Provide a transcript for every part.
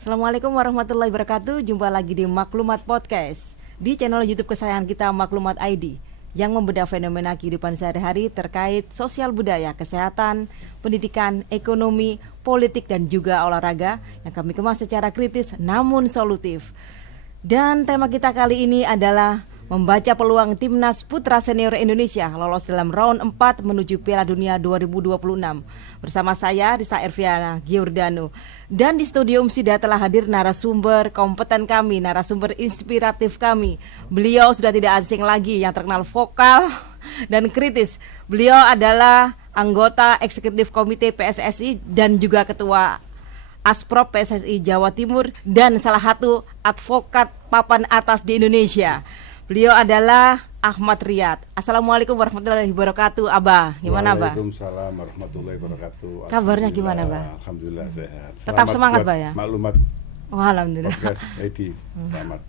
Assalamualaikum warahmatullahi wabarakatuh. Jumpa lagi di Maklumat Podcast di channel YouTube kesayangan kita Maklumat ID yang membedah fenomena kehidupan sehari-hari terkait sosial budaya, kesehatan, pendidikan, ekonomi, politik dan juga olahraga yang kami kemas secara kritis namun solutif. Dan tema kita kali ini adalah membaca peluang Timnas Putra Senior Indonesia lolos dalam round 4 menuju Piala Dunia 2026. Bersama saya Risa Erviana Giordano. Dan di studio Umsida telah hadir narasumber kompeten kami, narasumber inspiratif kami. Beliau sudah tidak asing lagi, yang terkenal vokal dan kritis. Beliau adalah anggota eksekutif komite PSSI dan juga ketua Asprop PSSI Jawa Timur dan salah satu advokat papan atas di Indonesia. Beliau adalah Ahmad Riyad. Assalamualaikum warahmatullahi wabarakatuh, Abah. Gimana, Abah? Waalaikumsalam warahmatullahi wabarakatuh. Kabarnya gimana, Abah? Alhamdulillah sehat. Tetap semangat, Bah, ya? Maklumat Oh, alhamdulillah. podcast ID. Selamat.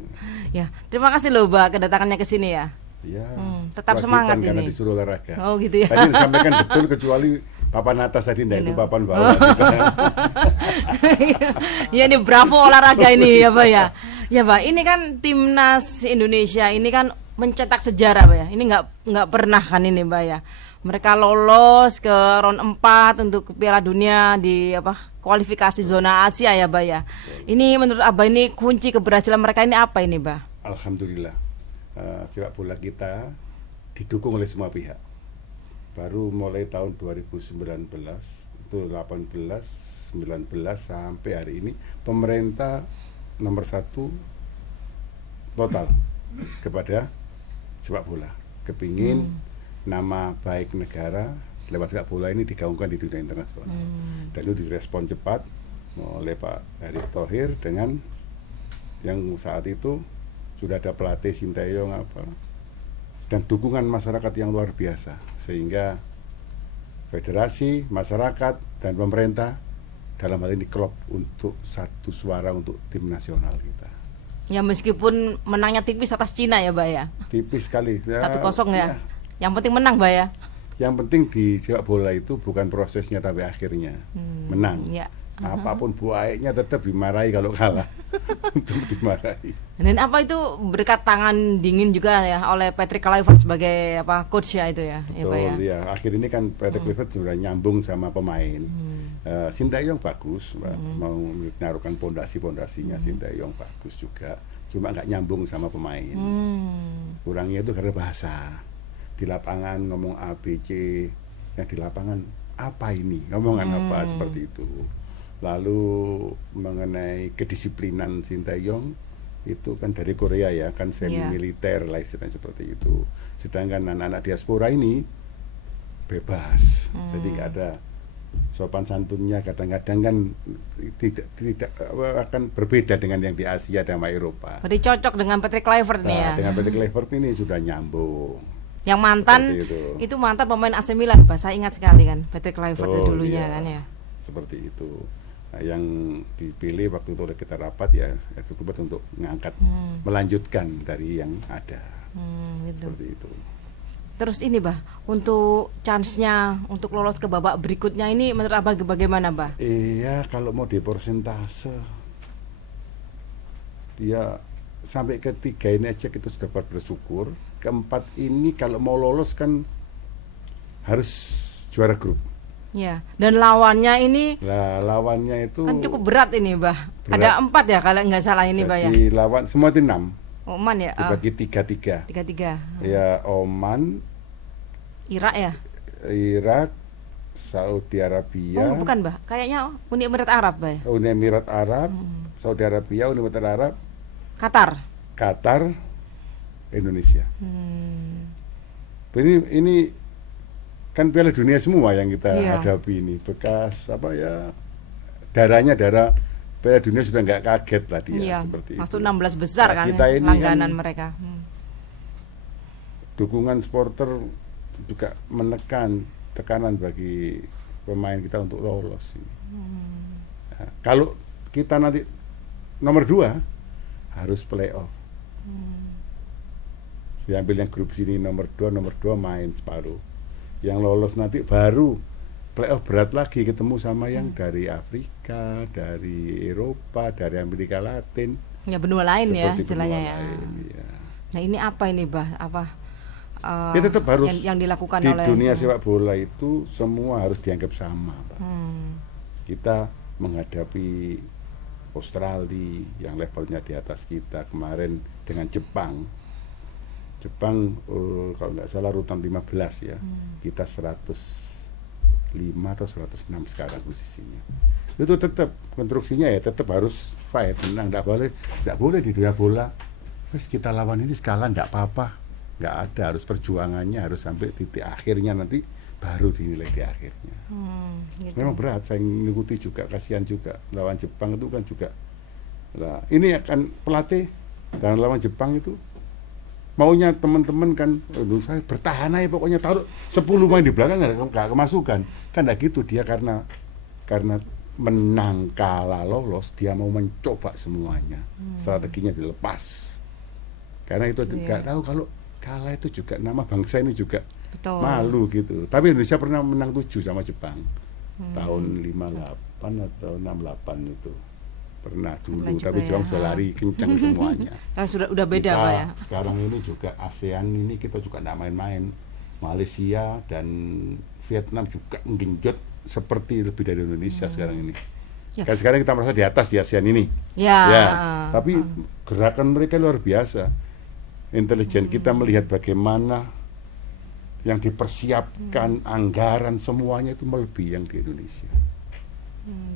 Ya, terima kasih loh, Bah, kedatangannya ke sini ya. Ya. Tetap kewajiban semangat karena ini. disuruh olahraga. Oh, gitu ya. Tadi disampaikan betul kecuali papan atas tadi, nah itu papan bawah. Ya, ini bravo olahraga ini ya, Bah ya. Ya, Bah, ini kan timnas Indonesia ini kan mencetak sejarah, Bah ya. Ini nggak pernah kan ini, Bah ya. Mereka lolos ke round 4 untuk Piala Dunia di kualifikasi zona Asia ya, Bah ya. Ini menurut Abah ini kunci keberhasilan mereka ini apa ini, Bah? Alhamdulillah. Sepak bola kita didukung oleh semua pihak. Baru mulai tahun 2019 itu 18, 19 sampai hari ini pemerintah nomor 1 total kepada sepak bola. Kepingin nama baik negara lewat sepak bola ini digaungkan di dunia internasional. Dan itu direspon cepat oleh Pak Erick Thohir dengan yang saat itu sudah ada pelatih Sinteyong dan dukungan masyarakat yang luar biasa, sehingga federasi, masyarakat dan pemerintah dalam hal ini klub untuk satu suara untuk tim nasional kita. Ya, meskipun menangnya tipis atas Cina ya, Bah ya. Tipis sekali. 1-0 ya. Yang penting menang, Bah ya. Yang penting di sepak bola itu bukan prosesnya tapi akhirnya menang. Ya. Apapun baiknya tetap dimarahi kalau kalah. Untuk dimarahi. Dan apa itu berkat tangan dingin juga ya oleh Patrick Kluivert sebagai coach ya itu ya. Betul ya. Akhir ini kan Patrick Kluivert sudah nyambung sama pemain. Sinteyong bagus, mau menaruhkan pondasinya. Sinteyong bagus juga. Cuma nggak nyambung sama pemain. Kurangnya itu karena bahasa. Di lapangan ngomong A B C, yang di lapangan apa ini? Ngomongan apa seperti itu. Lalu mengenai kedisiplinan Sinteyong itu kan dari Korea ya, kan semi militer lah istilahnya seperti itu. Sedangkan anak-anak diaspora ini bebas, jadi nggak ada sopan santunnya. Kadang-kadang kan tidak akan berbeda dengan yang di Asia dan Eropa. Jadi cocok dengan Patrick Kluivert nih ya. Dengan Patrick Kluivert ini sudah nyambung. Yang mantan itu mantan pemain AC Milan, Pak. Saya ingat sekali kan Patrick Kluivert dulunya kan ya. Seperti itu. Nah, yang dipilih waktu itu oleh kita rapat ya itu untuk mengangkat, melanjutkan dari yang ada. Gitu. Seperti itu. Terus ini, Bah, untuk chance-nya untuk lolos ke babak berikutnya ini menurut Abah bagaimana, Bah? Iya, kalau mau di persentase dia sampai ketiga ini aja kita sudah bersyukur. Keempat ini kalau mau lolos kan harus juara grup. Ya, dan lawannya ini lawannya itu kan cukup berat ini, Bah. Berat. Ada 4 ya kalau nggak salah ini, Bah ya. Jadi lawan semua itu 6. Oman ya. Dibagi 3-3. 3-3. Ya, Oman, Irak ya. Irak, Saudi Arabia. Oh, bukan, Bah. Kayaknya Uni Emirat Arab, Bah. Uni Emirat Arab, Saudi Arabia, Uni Emirat Arab, Qatar, Indonesia. Ini kan Piala Dunia semua yang kita hadapi ini. Bekas darah Piala Dunia sudah nggak kaget lah dia seperti masuk itu. 16 besar kan kita ini langganan kan mereka. Dukungan supporter juga menekan tekanan bagi pemain kita untuk lolos ini. Nah, kalau kita nanti nomor 2 harus playoff. Diambil yang grup sini nomor 2 main separuh. Yang lolos nanti baru playoff berat lagi, ketemu sama yang dari Afrika, dari Eropa, dari Amerika Latin. Ya benua lain ya Seperti istilahnya benua ya. lain, ya. Nah ini apa ini bah? Apa Ya tetap harus yang dilakukan di oleh dunia sepak bola itu semua harus dianggap sama, Pak. Kita menghadapi Australia yang levelnya di atas kita kemarin dengan Jepang. Kalau nggak salah urutan 15 ya. Kita 105 atau 106 sekarang posisinya. Itu tetap konstruksinya ya tetap harus fight, menang, nggak boleh di dunia bola. Terus kita lawan ini skala nggak apa-apa, nggak ada, harus perjuangannya harus sampai titik akhirnya, nanti baru dinilai di akhirnya. gitu. Memang berat, saya mengikuti juga, kasihan juga lawan Jepang itu kan juga. Nah, ini akan pelatih dan lawan Jepang itu maunya teman-teman kan, saya bertahan aja pokoknya, taruh 10 main di belakang nggak kemasukan, kan nggak gitu dia, karena menang kalah lolos dia mau mencoba semuanya, strateginya dilepas, karena itu nggak tahu kalau kalah itu juga nama bangsa ini juga Betul. malu gitu. Tapi Indonesia pernah menang 7 sama Jepang tahun 58 atau 68 itu pernah dulu, tapi ya. Jepang sudah lari kencang semuanya. Udah beda Kita Pak ya. sekarang ini juga ASEAN ini kita juga nggak main-main. Malaysia dan Vietnam juga menggenjot seperti lebih dari Indonesia sekarang ini. Ya. Kan sekarang kita merasa di atas di ASEAN ini. Ya. Tapi gerakan mereka luar biasa. Intelijen kita melihat bagaimana yang dipersiapkan, anggaran semuanya itu melebihi yang di Indonesia.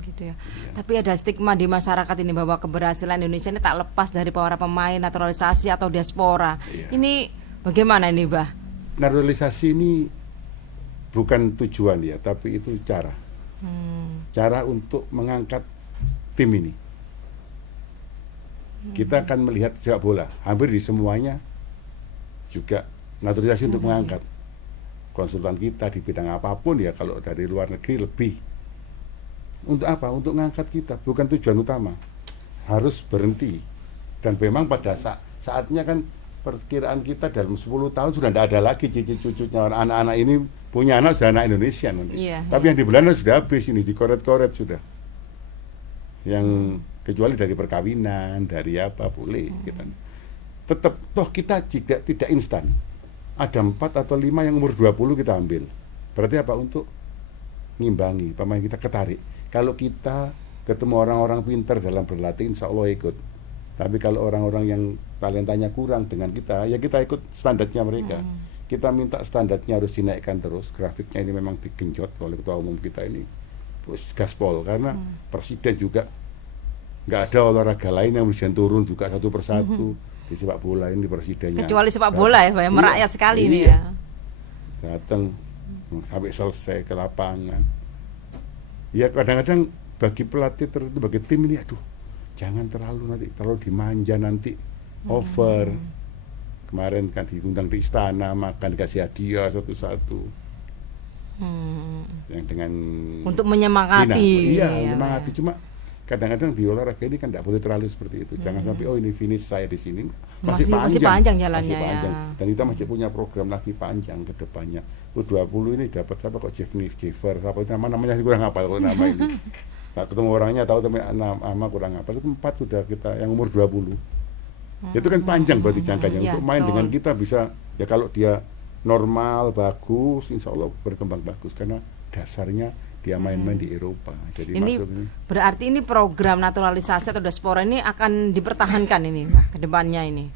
Gitu ya. Tapi ada stigma di masyarakat ini bahwa keberhasilan Indonesia ini tak lepas dari para pemain, naturalisasi atau diaspora. Iya. Ini bagaimana ini, Bah? Naturalisasi ini bukan tujuan ya, tapi itu cara. Cara untuk mengangkat tim ini. Kita akan melihat sepak bola hampir di semuanya juga naturalisasi untuk mengangkat. Konsultan kita di bidang apapun ya, kalau dari luar negeri lebih. Untuk apa? Untuk mengangkat kita, bukan tujuan utama. Harus berhenti. Dan memang pada saatnya kan perkiraan kita dalam 10 tahun sudah tidak ada lagi cucu-cucunya, anak-anak ini punya anak sudah anak Indonesia nanti. Iya, Tapi yang di Belanda sudah habis ini, dikoret-koret sudah. Yang kecuali dari perkawinan, dari apa boleh kita. Tetap toh kita tidak instan. Ada 4 atau 5 yang umur 20 kita ambil. Berarti apa? Untuk ngimbangi pemain kita, ketarik. Kalau kita ketemu orang-orang pintar dalam berlatih, insya Allah ikut. Tapi kalau orang-orang yang talentanya kurang dengan kita, ya kita ikut standarnya mereka. Kita minta standarnya harus dinaikkan terus. Grafiknya ini memang digenjot oleh ketua umum kita ini, Bos Gaspol, karena presiden juga nggak ada olahraga lain yang bisa turun juga satu persatu. Di sepak bola ini presidennya. Kecuali sepak bola ya, Pak, ya, merakyat sekali ini ya. Datang sampai selesai ke lapangan. Ya kadang-kadang bagi pelatih tertentu, bagi tim ini, aduh, jangan terlalu dimanja nanti over. Kemarin kan diundang di istana, makan dikasih hadiah satu-satu. Yang dengan untuk menyemangati. Iya, menyemangati. Cuma kadang-kadang di olahraga ini kan tidak boleh terlalu seperti itu. Jangan sampai ini finish saya di sini. Masih panjang jalannya, masih panjang. ya. Dan kita masih punya program lagi panjang ke depannya. U20 ini dapat siapa kok, Jeffer, siapa namanya kurang hafal kalau nama ini. Saat ketemu orangnya tahu, tapi nama kurang hafal. Itu 4 sudah kita yang umur 20. Itu kan panjang berarti jangkanya. Ya, untuk main betul. dengan kita bisa, ya kalau dia normal bagus, insya Allah berkembang bagus, karena dasarnya dia main-main di Eropa. Jadi Ini masuk ini. berarti ini program naturalisasi atau diaspora ini akan dipertahankan ini, Pak, ke depannya ini.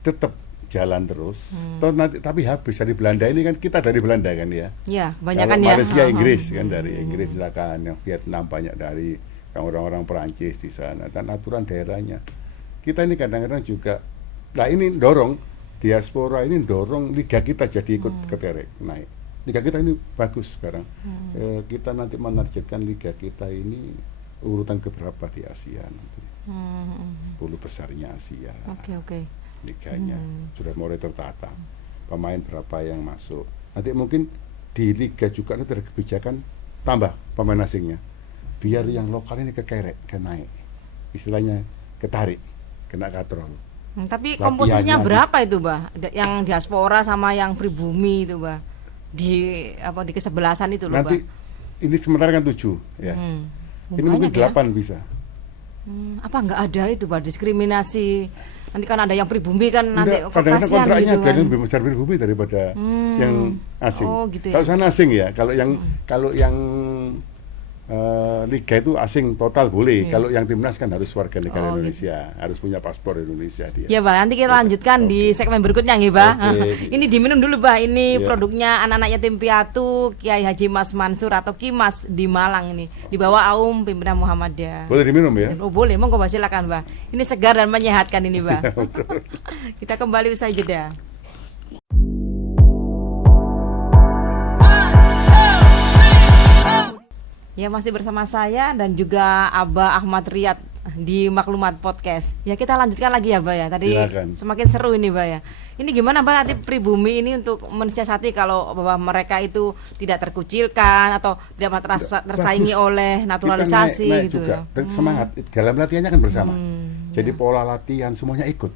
Tetap jalan terus. Toh nanti, tapi habis dari Belanda ini kan, kita dari Belanda kan ya. Ya, Kalau kebanyakan ya. Malaysia Inggris kan, dari Inggris misalkan, yang Vietnam banyak dari orang-orang Perancis di sana, dan aturan daerahnya. Kita ini kadang-kadang juga, nah ini dorong diaspora ini, dorong liga kita jadi ikut keterek naik. Liga kita ini bagus sekarang. Kita nanti menargetkan liga kita ini urutan keberapa di Asia nanti. 10 besarnya Asia. Oke. Liganya sudah mulai tertata. Pemain berapa yang masuk. Nanti mungkin di liga juga nanti ada kebijakan tambah pemain asingnya. Biar yang lokal ini kekerek, naik. Istilahnya ketarik, kena katrol. Tapi Latihannya komposisinya sih. berapa itu, Bah? Yang diaspora sama yang pribumi itu, Bah? Di kesebelasan itu loh, Nanti Bah. ini sementara kan 7 ya. Ini mungkin 8 bisa. Apa nggak ada itu Pak diskriminasi? Nanti kan ada yang pribumi kan nanti Kadang-kadang kasihan kontraknya gitu kan. lebih besar pribumi daripada yang asing. Oh, gitu ya. Kalau sana asing ya, kalau yang liga itu asing total boleh. Kalau yang timnas kan harus warga negara Indonesia, harus punya paspor Indonesia dia. Ya Pak, nanti kita lanjutkan di segmen berikutnya nih Pak. Oke. Ini diminum dulu Pak. Ini Iya. produknya anak-anak yatim piatu Kiai Haji Mas Mansur atau Kimas di Malang ini. Di bawah Aum Pimpinan Muhammadiyah. Boleh diminum ya? Oh boleh, monggo Pak silakan Pak. Ini segar dan menyehatkan ini Pak. Kita kembali usai jeda. Ya masih bersama saya dan juga Abah Ahmad Riyad di Maklumat Podcast. Ya kita lanjutkan lagi ya Mbak ya. Tadi Silakan. semakin seru ini Mbak ya. Ini gimana Mbak nanti pribumi ini untuk mensiasati kalau bahwa mereka itu tidak terkucilkan atau tidak tersaingi Bagus. oleh naturalisasi Kita naik gitu juga. ya. Dan semangat dalam latihannya kan bersama. Jadi pola latihan semuanya ikut.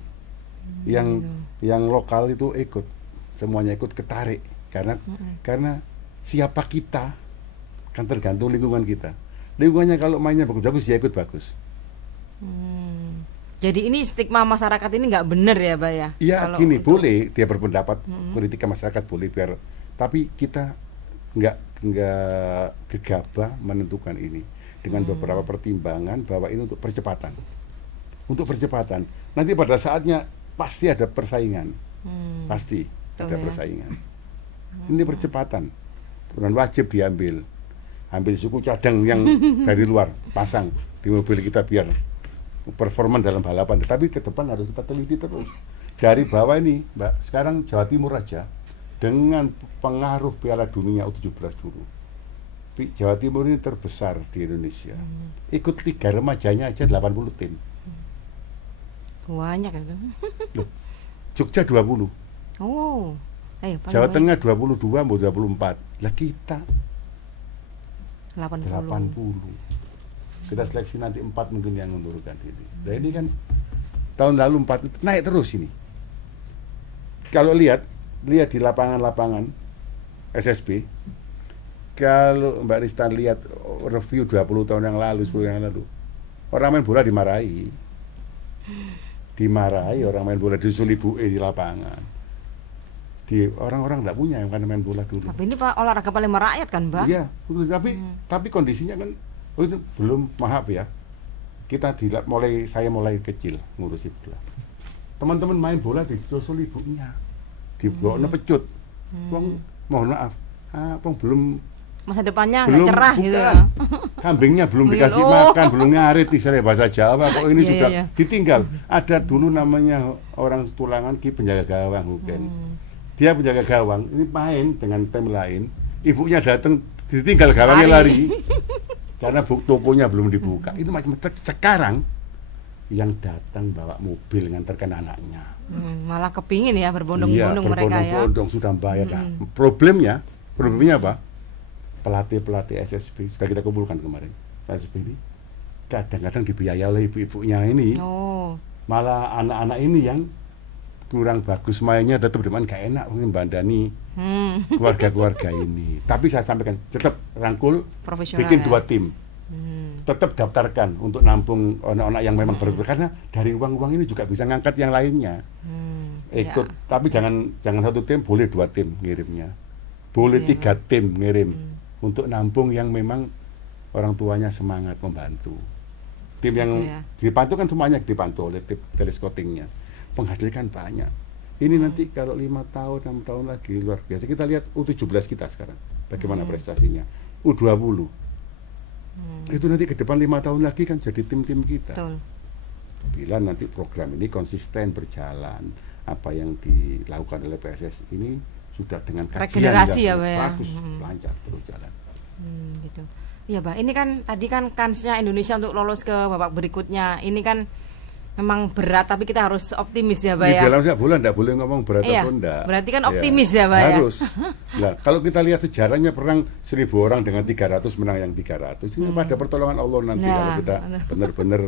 Yang lokal itu ikut. Semuanya ikut ketarik karena siapa kita kan tergantung lingkungan kita. Lingkungannya kalau mainnya bagus-bagus ya ikut bagus. Jadi ini stigma masyarakat ini nggak benar ya Mbak ya? Iya Kalau gini untuk- boleh dia berpendapat politika masyarakat boleh biar, tapi kita nggak gegabah menentukan ini dengan beberapa pertimbangan bahwa ini untuk percepatan. Untuk percepatan. Nanti pada saatnya pasti ada persaingan. Pasti ada ya. persaingan. Ini percepatan. Dan wajib diambil. Ambil suku cadang yang dari luar, pasang di mobil kita biar performan dalam balapan. Tapi ke depan harus kita teliti terus. Dari bawah ini, Mbak, sekarang Jawa Timur aja dengan pengaruh Piala Dunia U17 dulu. Jawa Timur ini terbesar di Indonesia. Ikut liga remajanya aja 80 tim. banyak itu. Loh, Jogja 20. Oh. Paling Jawa banyak. Tengah 22, mau 24. Lah kita 80. 80. Kita seleksi nanti 4 mungkin yang mengundurkan diri. Nah ini kan tahun lalu 4 itu naik terus ini. Kalau lihat di lapangan-lapangan SSB, kalau Mbak Ristan lihat review 20 tahun yang lalu, 10 yang lalu, orang main bola dimarahi orang main bola, disusul ibu di lapangan. Orang-orang tidak punya yang kan main bola dulu. Tapi ini Pak olahraga paling merakyat kan Mbak? Iya, betul. Tapi kondisinya kan itu belum, maaf ya. Saya mulai kecil ngurusi bola. Teman-teman main bola disusul ibunya. Dibawa pecut. Wong mohon maaf. Wong belum Masa depannya nggak cerah gitu ya. Kambingnya belum dikasih Oh. makan, belum ngarit istilah bahasa Jawa. Kok ini Iya, sudah iya. ditinggal. Ada dulu namanya orang tulangan Ki penjaga gawang mungkin. Dia penjaga gawang, ini main dengan tim lain. Ibunya datang, ditinggal gawangnya lari. Karena tokonya belum dibuka. Itu macam sekarang yang datang bawa mobil ngantarkan anaknya. Malah kepingin ya berbondong-bondong mereka ya. Berbondong-bondong sudah bayar. Nah, problemnya apa? Pelatih SSB sudah kita kumpulkan kemarin. SSB ini kadang-kadang dibiayai oleh ibu-ibunya ini. Oh. Malah anak-anak ini yang kurang bagus mainnya tetap dengan gak enak mungkin bandani keluarga-keluarga ini. Tapi saya sampaikan tetap rangkul, Profesional bikin ya? 2 tim. Tetap daftarkan untuk nampung anak-anak yang memang berbakat, karena dari uang-uang ini juga bisa ngangkat yang lainnya. Ikut, tapi jangan 1 tim, boleh 2 tim ngirimnya. Boleh 3 tim ngirim untuk nampung yang memang orang tuanya semangat membantu. Tim yang dibantu kan semuanya dibantu oleh tim teleskopingnya. Menghasilkan banyak. Ini nanti kalau 5 tahun, 6 tahun lagi luar biasa. Kita lihat U17 kita sekarang bagaimana prestasinya. U20. Itu nanti ke depan 5 tahun lagi kan jadi tim-tim kita. Betul. Bila nanti program ini konsisten berjalan, apa yang dilakukan oleh PSS ini sudah dengan kajian Regenerasi ya, yang Pak ya. bagus, lancar terus jalan. Gitu. Iya, Pak. Ini kan tadi kan kansnya Indonesia untuk lolos ke babak berikutnya. Ini kan memang berat, tapi kita harus optimis ya, Pak Di ya. dalam sepak bola enggak boleh ngomong berat Iya, atau enggak. berarti kan optimis ya, Pak ya. Harus. Nah, kalau kita lihat sejarahnya perang 1000 orang dengan 300 menang yang 300. Ini pada pertolongan Allah nanti Nah, kalau kita benar-benar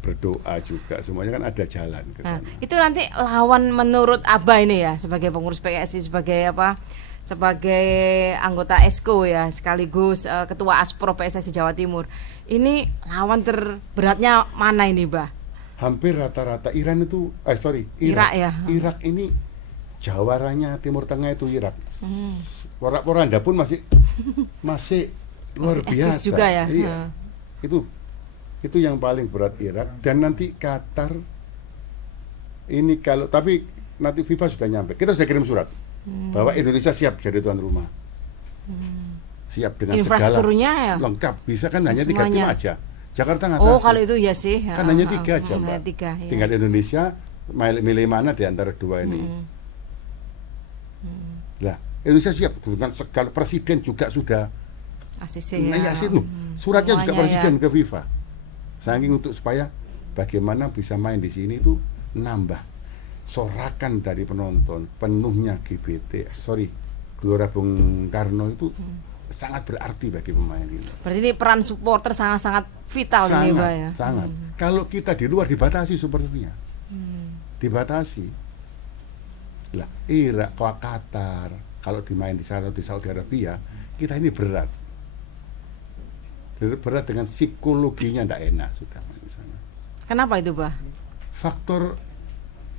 berdoa juga, semuanya kan ada jalan ke Nah, sana. itu nanti lawan menurut Abah ini ya sebagai pengurus PSI, sebagai apa sebagai anggota ESCO ya, sekaligus ketua Aspro PSSI Jawa Timur. Ini lawan terberatnya mana ini, Bah? Hampir rata-rata Irak Irak ya. Irak ini jawaranya Timur Tengah itu Irak. Porak-poranda pun masih luar biasa juga ya. Iya. Itu yang paling berat Irak, dan nanti Qatar ini tapi nanti FIFA sudah nyampe. Kita sudah kirim surat bahwa Indonesia siap jadi tuan rumah. Siap dengan segala infrastrukturnya ya lengkap. Bisa kan hanya 3 tim semuanya aja. Jakarta ngatasi. Oh, kalau itu ya sih. Kan hanya 3 aja, Mbak. 3, ya. Tinggal Indonesia milih mana di antara 2 ini. Lah, Indonesia siap dengan segala, presiden juga sudah ACC ya. Suratnya juga presiden ya. ke FIFA. Saking untuk supaya bagaimana bisa main di sini itu nambah sorakan dari penonton, penuhnya Gelora Bung Karno itu sangat berarti bagi pemain ini. Berarti ini peran supporter sangat-sangat vital ini, Mbak ya. Sangat. Kalau kita di luar dibatasi sepertinya. Dibatasi. Lah, Irak, Qatar, kalau dimain di sana di Saudi Arabia, kita ini berat. Berat dengan psikologinya tidak enak sudah main di sana. Kenapa itu, Bah? Faktor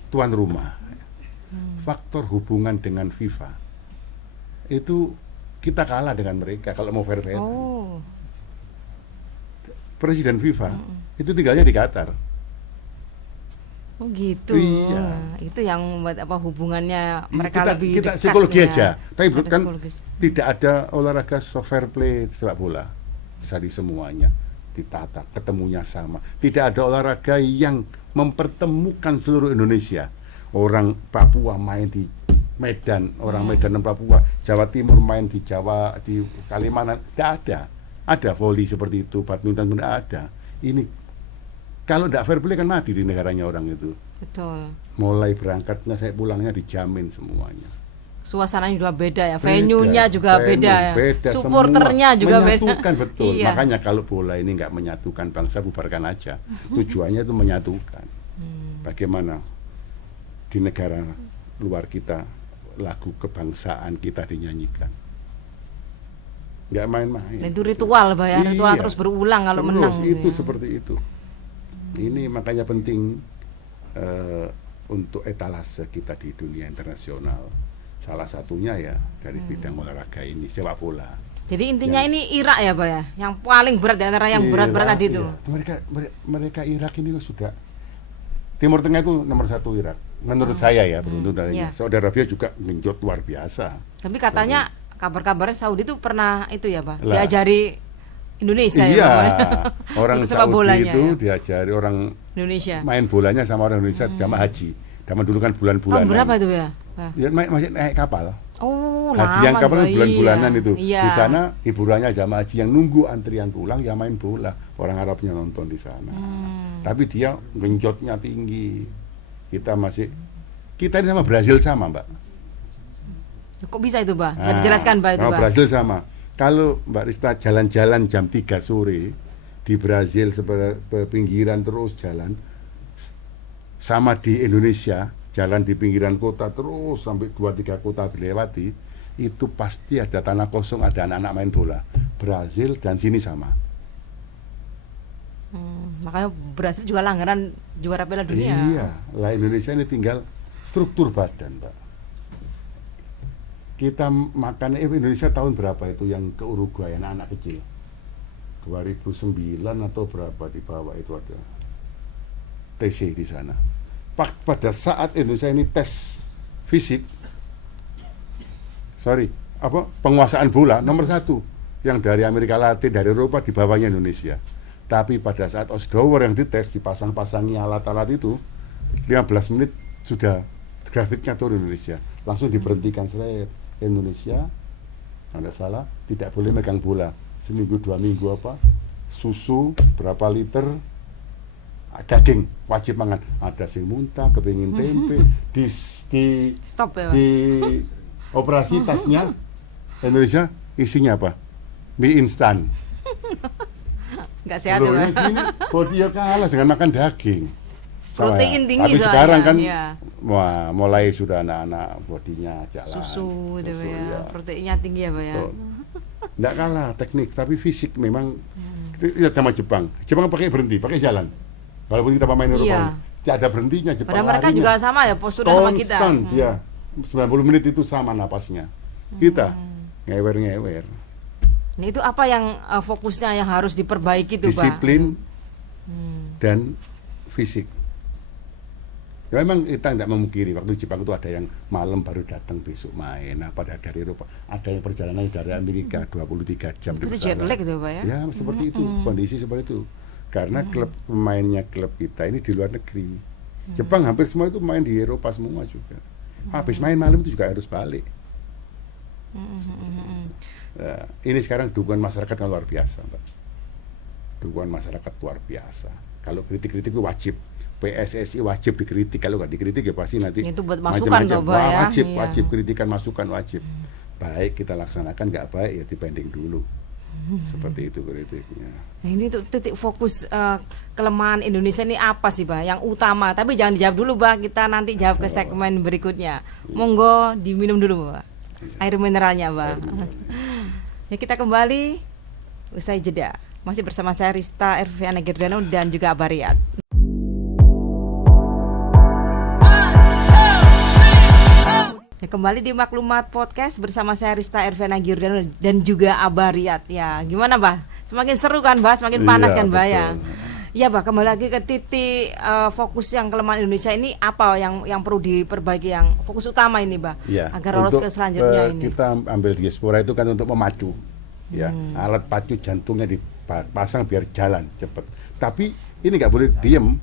tuan rumah, faktor hubungan dengan FIFA, itu kita kalah dengan mereka kalau mau fair-fair. Oh. Presiden FIFA itu tinggalnya di Qatar. Oh gitu. Iya. Nah, itu yang membuat hubungannya mereka lebih kita dekat psikologi ya. aja. Tapi kan psikologis. tidak ada olahraga fair play sepak bola. Jadi semuanya ditata, ketemunya sama. Tidak ada olahraga yang mempertemukan seluruh Indonesia. Orang Papua main di Medan, orang Medan dan Papua, Jawa Timur main di Jawa, di Kalimantan, tidak ada. Ada voli seperti itu, badminton pun ada. Ini kalau tidak fair play kan mati di negaranya orang itu. Betul. Mulai berangkatnya saya pulangnya dijamin semuanya. Suasananya juga beda ya, venue-nya juga beda ya. Beda, supporternya juga menyatukan, beda. Betul. Iya. Makanya kalau bola ini nggak menyatukan bangsa, bubarkan aja. Tujuannya itu menyatukan. Bagaimana di negara luar kita lagu kebangsaan kita dinyanyikan, nggak main-main. Dan itu ritual, Bah ya. Ritual Iya. terus berulang kalau Terus, menang. itu ya. seperti itu. Ini makanya penting untuk etalase kita di dunia internasional. Salah satunya ya dari bidang olahraga ini, sepak bola. Jadi intinya ini Irak ya, Bah ya, yang paling berat di antara yang berat-berat tadi itu. Iya. Mereka Irak ini sudah Timur Tengah itu nomor 1 Irak. Menurut saya ya, Iya. Saudi Arabia juga genjot luar biasa. Tapi katanya kabar-kabarnya Saudi itu pernah itu ya, Bah, Lah. diajari Indonesia Iya, ya, Bah. orang Untuk sepak Saudi bolanya, itu ya. diajari orang Indonesia. main bolanya sama orang Indonesia jamaah haji. Zaman dulu kan bulan-bulanan. Tahun berapa itu ya, Bah? Ya, masih naik kapal. Oh, Haji yang lama, kapal Bah, bulan-bulanan iya. itu. Iya. Di sana hiburannya jamaah haji yang nunggu antrian pulang ya main bola. Orang Arabnya nonton di sana. Tapi dia genjotnya tinggi. Kita ini sama Brazil sama, Mbak. Kok bisa itu, Bah? Bisa dijelaskan, Bah, itu, sama Bah? Brazil sama. Kalau Mbak Rista jalan-jalan jam 3 sore di Brazil pinggiran terus jalan, sama di Indonesia jalan di pinggiran kota terus sampai 2-3 kota dilewati, itu pasti ada tanah kosong, ada anak-anak main bola. Brazil dan sini sama. Makanya Brasil juga langganan juara Piala Dunia. Iya, lah Indonesia ini tinggal struktur badan, Pak. Kita makan Indonesia tahun berapa itu yang ke Uruguay anak-anak kecil? 2009 atau berapa di bawah itu ada TC di sana. Pada saat Indonesia ini tes fisik, penguasaan bola nomor 1 yang dari Amerika Latin, dari Eropa di bawahnya Indonesia. Tapi pada saat Osdower yang dites, dipasang-pasangi alat-alat itu, 15 menit sudah grafiknya turun Indonesia. Langsung diberhentikan Indonesia, tidak salah, tidak boleh megang bola. Seminggu 2 minggu susu berapa liter, daging wajib makan. Ada sing muntah, kepingin tempe, di Stop ya, Pak. di operasi tasnya Indonesia isinya apa? Mie instan. Nggak sehat ya, Pak. Ini dia kalah dengan makan daging. Protein tinggi Tapi soalnya, sekarang kan ya. wah, mulai sudah anak-anak bodinya jalan. Susu gitu ya. iya. Proteinnya tinggi ya, Pak ya. Tuh. Nggak kalah teknik, tapi fisik memang kita lihat sama Jepang. Jepang pakai berhenti, pakai jalan. Walaupun kita pemain Eropa, Iya. tidak ada berhentinya Jepang. Padahal mereka larinya juga sama ya posturnya sama kita. konstan, dia 90 menit itu sama napasnya. Kita ngewer-ngewer. Nah, itu apa yang fokusnya yang harus diperbaiki tuh, Pak? Disiplin dan fisik. Ya memang kita tidak memungkiri waktu Jepang itu ada yang malam baru datang besok main. Nah, pada dari Eropa ada yang perjalanan dari Amerika 23 jam di Itu sana. jet lag gitu, Pak ya? Ya seperti itu, kondisi seperti itu. Karena klub pemainnya klub kita ini di luar negeri. Jepang hampir semua itu main di Eropa semua juga. Habis main malam itu juga harus balik. Nah, ini sekarang dukungan masyarakat yang luar biasa, Mbak. Dukungan masyarakat luar biasa. Kalau kritik-kritik itu wajib. PSSI wajib dikritik, kalau nggak dikritik ya pasti nanti Itu buat masukan macam-macam. loh, Pak, ya. Wajib, Iya. wajib kritikan masukan wajib. Baik kita laksanakan, nggak baik ya dipending dulu. Seperti itu kritiknya. Nah, ini tuh titik fokus kelemahan Indonesia ini apa sih, Pak? Yang utama. Tapi jangan dijawab dulu, Pak. Kita nanti jawab ke segmen berikutnya. Monggo diminum dulu, Pak. Air mineralnya, Pak. Ya, kita kembali usai jeda. Masih bersama saya Rista Erviana Giordano dan juga Abariat. Ya, kembali di Maklumat Podcast bersama saya Rista Erviana Giordano dan juga Abariat. Ya, gimana, Bah? Semakin seru kan, Bah? Semakin panas Iya, kan, Bah ya? betul. Iya, Bah, kembali lagi ke titik fokus yang kelemahan Indonesia ini apa yang perlu diperbaiki, yang fokus utama ini, Bah? Ya, Agar lolos ke selanjutnya ini. Kita ambil diaspora itu kan untuk memacu, ya, alat pacu jantungnya dipasang biar jalan cepat. Tapi ini nggak boleh diem,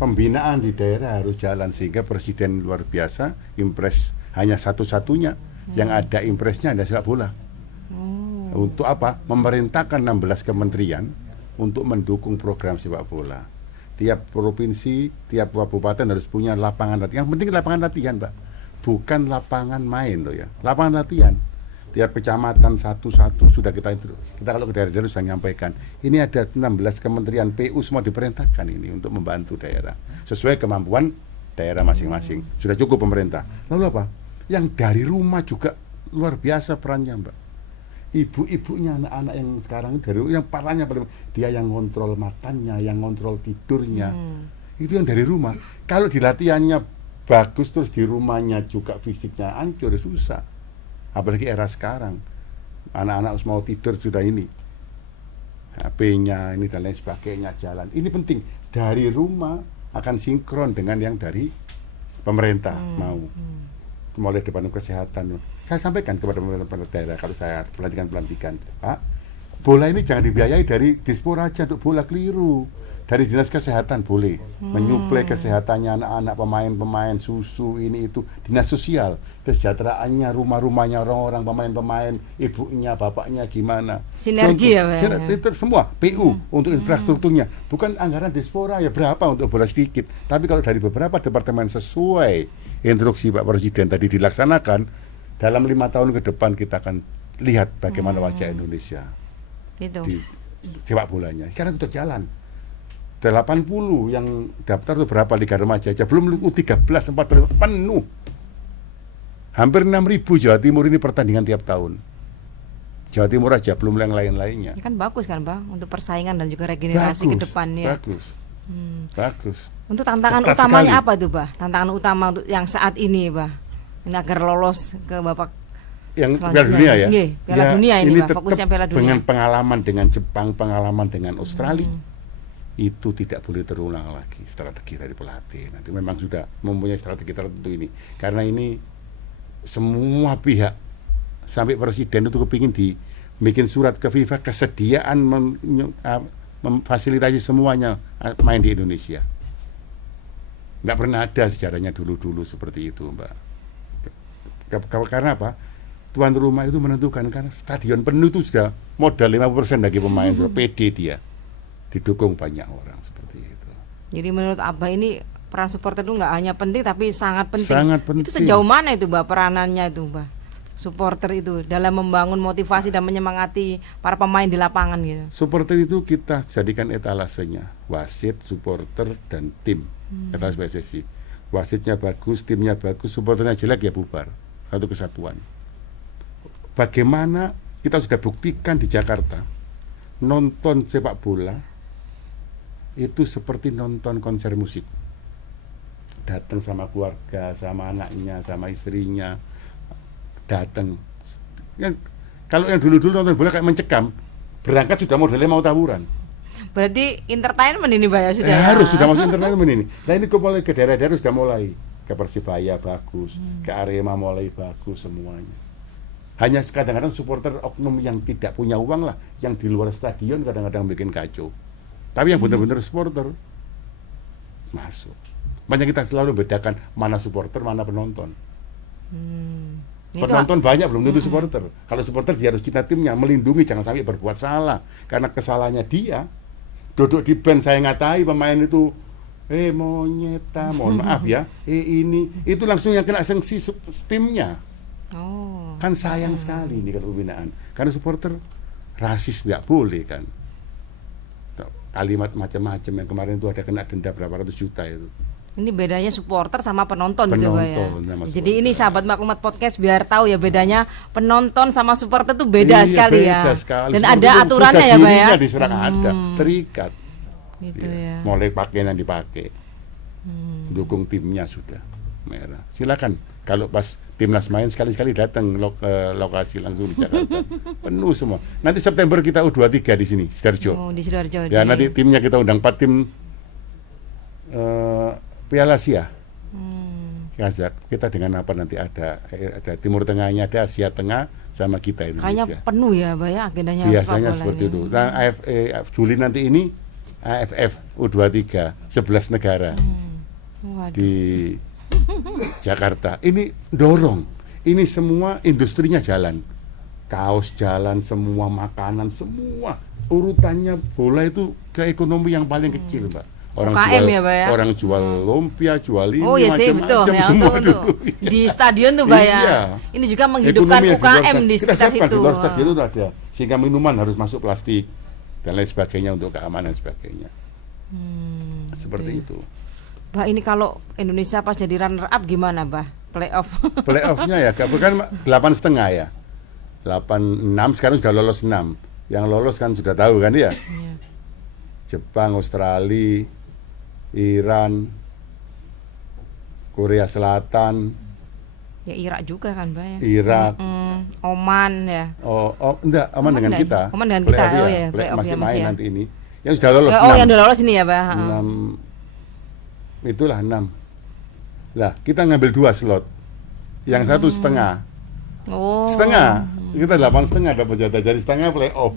pembinaan di daerah harus jalan sehingga presiden luar biasa, impres hanya satu-satunya yang ada impresnya ada sepak bola. Untuk apa? Memerintahkan 16 kementerian untuk mendukung program sepak bola. Tiap provinsi, tiap kabupaten harus punya lapangan latihan. Yang penting lapangan latihan, Pak. Bukan lapangan main loh ya. Lapangan latihan. Tiap kecamatan satu-satu sudah kita kalau ke daerah-daerah sudah menyampaikan. Ini ada 16 kementerian PU semua diperintahkan ini untuk membantu daerah sesuai kemampuan daerah masing-masing. Sudah cukup pemerintah. Lalu apa? Yang dari rumah juga luar biasa perannya, Mbak. Ibu-ibunya, anak-anak yang sekarang dari yang parahnya dia yang ngontrol makannya, yang ngontrol tidurnya. Itu yang dari rumah. Kalau di latihannya bagus terus di rumahnya juga fisiknya hancur, susah. Apalagi era sekarang. Anak-anak mau tidur sudah ini. HP-nya ini dan lain sebagainya jalan. Ini penting. Dari rumah akan sinkron dengan yang dari pemerintah mau. Mulai departemen kesehatan. Saya sampaikan kepada pemerintah daerah kalau saya pelantikan, Pak, bola ini jangan dibiayai dari diaspora aja untuk bola, keliru. Dari dinas kesehatan boleh menyuplai kesehatannya anak-anak pemain-pemain susu ini itu, dinas sosial kesejahteraannya, rumah-rumahnya orang-orang pemain-pemain, ibunya, bapaknya gimana. Sinergi ya, Pak. Itu semua PU untuk infrastrukturnya, bukan anggaran diaspora ya berapa untuk bola sedikit. Tapi kalau dari beberapa departemen sesuai instruksi Pak Presiden tadi dilaksanakan, dalam 5 tahun ke depan kita akan lihat bagaimana wajah Indonesia Gitu. di sepak bolanya. Sekarang sudah jalan. 80 yang daftar itu berapa liga remaja aja, belum U13, 14 penuh. Hampir 6.000 Jawa Timur ini pertandingan tiap tahun. Jawa Timur aja, belum yang lain-lainnya. Ya kan bagus kan, Bang, untuk persaingan dan juga regenerasi ke depannya. Bagus. Bagus. Untuk tantangan Ketat utamanya sekali. apa tuh, Bah? Tantangan utama untuk yang saat ini, Bah. Ini agar lolos ke babak Yang selanjutnya. Piala Dunia ya. Nggih, Piala Dunia ini, Bah. tetap Fokusnya Piala Dunia. dengan pengalaman dengan Jepang, pengalaman dengan Australia. Itu tidak boleh terulang lagi strategi dari pelatih. Nanti memang sudah mempunyai strategi tertentu ini. Karena ini semua pihak sampai presiden itu kepingin bikin surat ke FIFA kesediaan memfasilitasi semuanya main di Indonesia. Nggak pernah ada sejarahnya dulu-dulu seperti itu, Mbak. Karena apa? Tuan rumah itu menentukan, karena stadion penuh itu sudah modal 50% bagi pemain, sudah pede dia. Didukung banyak orang seperti itu. Jadi menurut Abah ini peran supporter itu nggak hanya penting tapi sangat penting. Sangat penting. Itu sejauh mana itu, Mbak, peranannya itu, Mbak? Supporter itu dalam membangun motivasi dan menyemangati para pemain di lapangan gitu. Supporter itu kita jadikan etalasenya, wasit, supporter, dan tim. Etalas PSSI. Wasitnya bagus, timnya bagus, supporternya jelek ya bubar. Satu kesatuan. Bagaimana kita sudah buktikan di Jakarta, nonton sepak bola itu seperti nonton konser musik. Datang sama keluarga, sama anaknya, sama istrinya, datang. Kalau yang dulu-dulu nonton bola kayak mencekam, berangkat sudah modelnya mau tawuran. Berarti entertainment ini Mbak ya sudah. Harus sudah masuk entertainment ini. Nah ini mulai ke daerah-daerah sudah mulai. Ke Persibaya bagus, ke Arema mulai bagus semuanya. Hanya kadang-kadang supporter oknum yang tidak punya uang lah, yang di luar stadion kadang-kadang bikin kacau. Tapi yang benar-benar supporter masuk. Makanya kita selalu bedakan mana supporter, mana penonton. Penonton banyak belum tentu supporter. Kalau supporter dia harus cinta timnya, melindungi jangan sampai berbuat salah. Karena kesalahannya dia. Duduk di bench saya ngatai pemain itu, monyeta, mohon maaf ya, ini itu langsung yang kena sanksi timnya. Kan sayang sekali ini kalau pembinaan. Karena supporter rasis tidak boleh kan. Kalimat macam-macam yang kemarin itu ada kena denda berapa ratus juta itu. Ini bedanya supporter sama penonton gitu Pak ya. Jadi ini sahabat Maklumat Podcast biar tahu ya bedanya penonton sama supporter itu beda sekali ya. Sekali. Dan ada aturannya ya Pak ya. Diserang ada, terikat. Gitu ya. ya. Mulai pakaian yang dipakai. Dukung timnya sudah merah. Silakan kalau pas timnas main sekali-sekali datang lokasi langsung di Jakarta. Penuh semua. Nanti September kita U23 di sini, Sidoarjo. Di Sidoarjo. Ya, nanti timnya kita undang 4 tim Piala Asia. Kazak. Kita dengan apa nanti ada Timur Tengahnya, ada Asia Tengah sama kita Indonesia. Kayaknya penuh ya, Mbak ya agendanya. Biasanya seperti itu. Nah, Juli nanti ini AFF U23 11 negara di Jakarta. Ini dorong. Ini semua industrinya jalan. Kaos jalan, semua makanan, semua urutannya bola itu ke ekonomi yang paling kecil, Mbak. Orang UKM jual, ya, Mbak ya? Orang jual lumpia, jual ini betul. macam-macam Ya, semua untuk di stadion tuh, Mbak ya. Iya. Ini juga menghidupkan UKM di sekitar kita itu. Di luar stadion itu ada. Sehingga minuman harus masuk plastik dan lain sebagainya untuk keamanan sebagainya. Seperti itu. Mbak, ini kalau Indonesia pas jadi runner up gimana, Mbak? Playoff. Playoffnya ya, bukan 8,5 ya. 8-6 sekarang sudah lolos 6. Yang lolos kan sudah tahu kan ya. Iya. Jepang, Australia, Iran, Korea Selatan. Ya Irak juga kan, Mbak ya. Irak. Oman ya. Enggak, Oman dengan kita. Oman dengan kita. Playoff Ya, playoff masih main ya. nanti ini. Yang sudah lolos 6. Yang sudah lolos ini ya, Mbak. 6. Itulah 6. Lah, kita ngambil 2 slot. Yang satu setengah. Setengah. Kita 8,5 dapat jatah, jadi setengah playoff.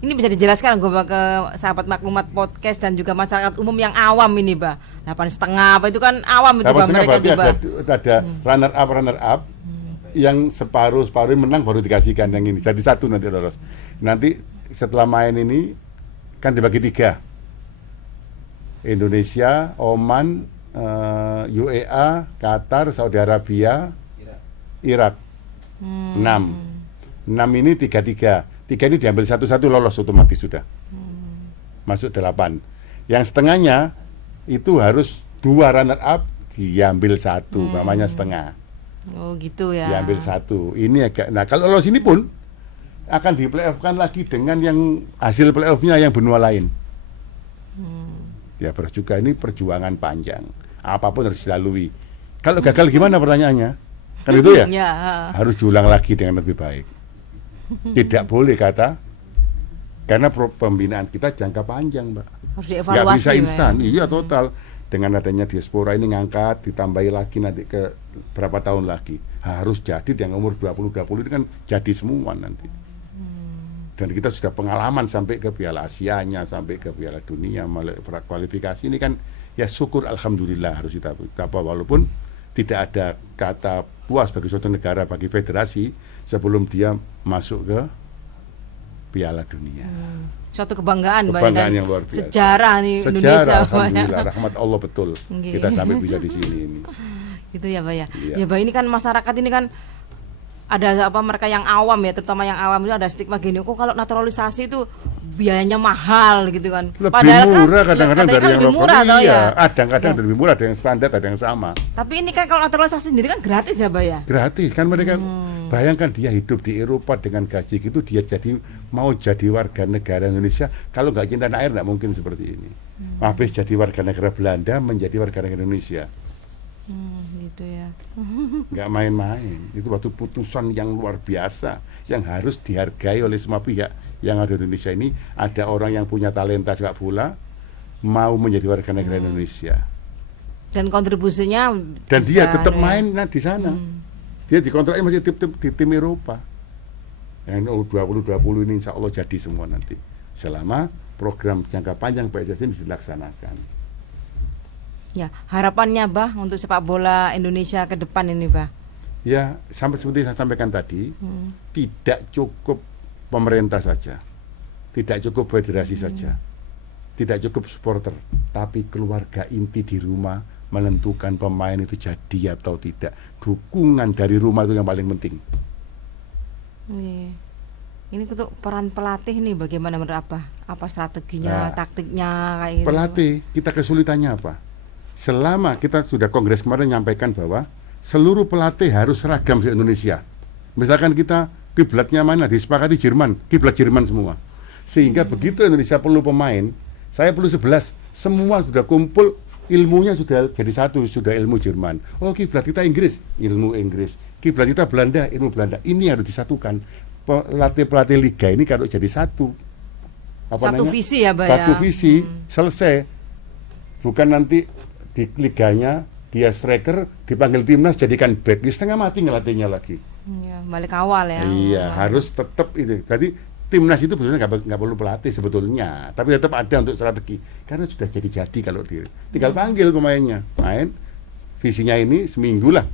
Ini bisa dijelaskan ke sahabat Maklumat Podcast dan juga masyarakat umum yang awam ini, Mbak. 8,5 apa itu kan awam itu, Mbak, mereka juga. Ada runner up yang separuh menang baru dikasihkan yang ini. Jadi satu nanti lolos. Nanti setelah main ini kan dibagi 3. Indonesia, Oman, UEA, Qatar, Saudi Arabia, Irak. 6 ini 3-3. 3 ini diambil satu-satu lolos otomatis sudah. Masuk 8. Yang setengahnya itu harus 2 runner up diambil 1, namanya setengah. Oh gitu ya. Diambil 1. Ini agak. Nah, kalau lolos ini pun akan di playoff-kan lagi dengan yang hasil playoff-nya yang benua lain. Ya juga ini perjuangan panjang. Apapun harus dilalui. Kalau gagal gimana pertanyaannya? Kan itu ya? Harus diulang lagi dengan lebih baik. Tidak boleh karena pembinaan kita jangka panjang, Mbak. Harus dievaluasi. Nggak bisa instan, iya total. Dengan adanya diaspora ini ngangkat, ditambahi lagi nanti ke berapa tahun lagi. Harus jadi yang umur 20 ini kan jadi semua nanti. Dan kita sudah pengalaman sampai ke Piala Asianya, sampai ke Piala Dunia, kualifikasi ini kan ya syukur alhamdulillah harus kita walaupun tidak ada kata puas bagi suatu negara, bagi federasi sebelum dia masuk ke Piala Dunia. Suatu kebanggaan yang luar biasa. Sejarah nih Indonesia. Alhamdulillah, rahmat Allah betul. Kita sampai bisa di sini ini. Gitu ya, Pak ya. Iya. Ya, Pak, ini kan masyarakat ini kan ada mereka yang awam ya, terutama yang awam itu ada stigma gini. Kok kalau naturalisasi itu biayanya mahal gitu kan. Lebih Padahal murah kan, kadang-kadang katanya dari kan yang lebih lokal. murah toh Iya, ya. kadang-kadang Ya. lebih murah, ada yang standar, ada yang sama. Tapi ini kan kalau naturalisasi sendiri kan gratis ya, Mbak ya. Gratis kan mereka. Bayangkan dia hidup di Eropa dengan gaji gitu, dia mau jadi warga negara Indonesia. Kalau nggak cinta tanah air nggak mungkin seperti ini. Habis jadi warga negara Belanda menjadi warga negara Indonesia. Gitu ya. Nggak main-main. Itu waktu putusan yang luar biasa yang harus dihargai oleh semua pihak yang ada di Indonesia ini. Ada orang yang punya talenta sepak bola mau menjadi warga negara Indonesia, Dan kontribusinya dan dia bisa, tetap ya. main di sana. Dia dikontraknya masih di tim Eropa. Yang U20 ini insya Allah jadi semua nanti, selama program jangka panjang PSSI ini dilaksanakan. Ya, harapannya Bah untuk sepak bola Indonesia ke depan ini, Bah. Ya, seperti saya sampaikan tadi, tidak cukup pemerintah saja, tidak cukup federasi saja, tidak cukup supporter, tapi keluarga inti di rumah menentukan pemain itu jadi atau tidak. Dukungan dari rumah itu yang paling penting. Iya. Ini untuk peran pelatih nih bagaimana menurut Abah? Apa strateginya, Nah, taktiknya kayak gitu? Pelatih, kita kesulitannya apa? Selama kita sudah kongres kemarin menyampaikan bahwa seluruh pelatih harus seragam di Indonesia. Misalkan kita kiblatnya mana, disepakati Jerman, kiblat Jerman semua. Sehingga begitu Indonesia perlu pemain, saya perlu 11, semua sudah kumpul, ilmunya sudah jadi satu, sudah ilmu Jerman. Oh, kiblat kita Inggris, ilmu Inggris. Kiblat kita Belanda, ilmu Belanda. Ini harus disatukan. Pelatih-pelatih liga ini kalau jadi satu. Satu visi ya, Mbak ya? Satu visi, selesai. Bukan nanti di liganya dia striker, dipanggil timnas jadikan back, setengah mati ngelatihnya lagi. Iya, balik awal ya. Iya, harus tetap itu. Jadi timnas itu sebenarnya nggak perlu pelatih sebetulnya, tapi tetap ada untuk strategi. Karena sudah jadi kalau dia tinggal panggil pemainnya, main visinya ini seminggu lah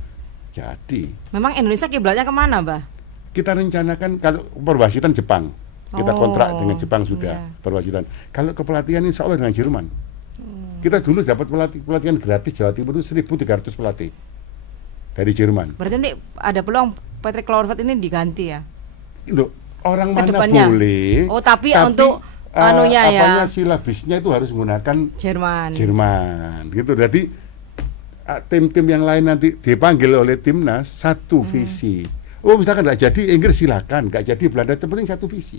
jadi. Memang Indonesia kiblatnya kemana, Mbah? Kita rencanakan kalau perwasitan Jepang, kita kontrak dengan Jepang sudah perwasitan. Kalau kepelatihan insya Allah dengan Jerman. Kita dulu dapat pelatihan gratis Jawa Timur itu 1.300 pelatih dari Jerman. Berarti nanti ada peluang Patrick Kluivert ini diganti ya? Loh, orang mana Kedepannya? boleh. Oh, tapi untuk anunya ya. Silabusnya itu harus menggunakan Jerman. Gitu. Jadi tim-tim yang lain nanti dipanggil oleh timnas satu visi. Oh, misalkan nggak jadi Inggris silakan, nggak jadi Belanda, yang penting satu visi.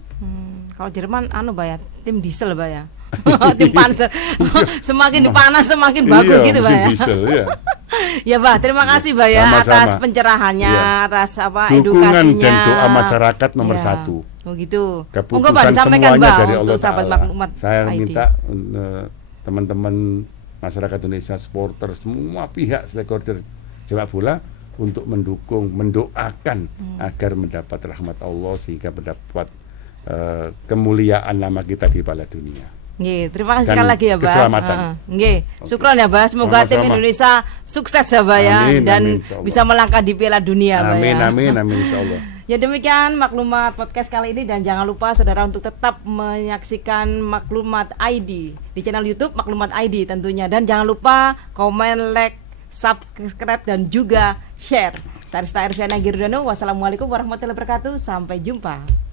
Kalau Jerman Mbak ya, tim diesel Mbak ya. Tim Panzer. Semakin dipanas semakin bagus gitu Mbak ya. Diesel, ya. Ya Mbak, terima kasih Mbak ya Sama-sama. atas pencerahannya, Iya. atas Dukungan edukasinya. dan doa masyarakat nomor Ya. satu. Oh gitu. Monggo Keputusan Mbak disampaikan semuanya Mbak dari untuk Allah sahabat Ta'ala. maklumat Saya ID. minta teman-teman masyarakat Indonesia, supporter, semua pihak stakeholder sepak bola untuk mendukung, mendoakan agar mendapat rahmat Allah sehingga mendapat kemuliaan nama kita di piala dunia. Nggih, terima kasih Dan sekali lagi ya, Mbak. keselamatan. Nggih, syukron ya, Mbak. Semoga tim Sama-sama. Indonesia sukses ya, Mbak ya, Amin, dan amin, insyaallah. bisa melangkah di Piala Dunia, Mbak Amin, ya. amin, insyaallah. Ya demikian maklumat podcast kali ini, dan jangan lupa saudara untuk tetap menyaksikan Maklumat ID di channel YouTube Maklumat ID tentunya, dan jangan lupa komen, like, subscribe dan juga share. Sarista Ersiana Girdano, wassalamualaikum warahmatullahi wabarakatuh, sampai jumpa.